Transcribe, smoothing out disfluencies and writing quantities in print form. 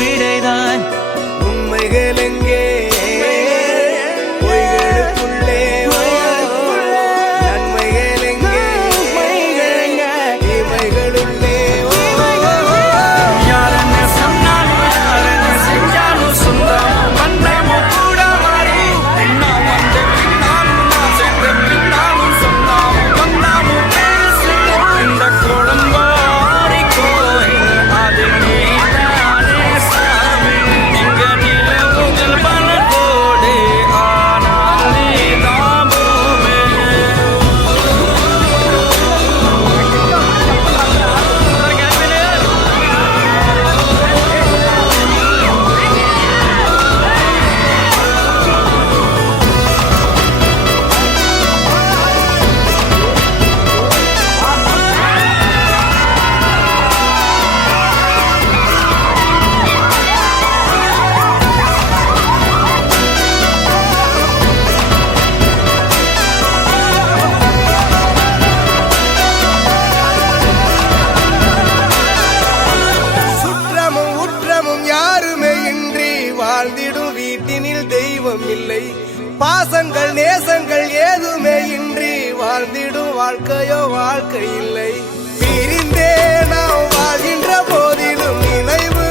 விடைதான். உண்மைகள் எங்கே பொய்களுக்குள்ளே, நன்மைகள் எங்கே தீமைகளுள்ளே. யார் என்ன சொன்னாலும் யார் என்ன செஞ்சாலும் சொந்தமும் பந்தமும் கூட மாறும். நான் வந்த பின்னாலும் நான் சென்ற பின்னாலும் சொந்தமும் பந்தமும் பேசும். இந்த குடும்பாரி கோயில் அது நீதானே சாமி. இங்க நிலவுகள் பல கோடி ஆனால் நீதான் பூமி. சுற்றமும் உற்றமும் யாருமே இன்றி வாழ்ந்திடும் வீட்டினில் தெய்வம் இல்லை. பாசங்கள் நேசங்கள் ஏதுமே இன்றி வாழ்ந்திடும் வாழ்க்கையோ வாழ்க்கை இல்லை. பிரிந்தே நாம் வாழ்கின்ற போதிலும் நினைவு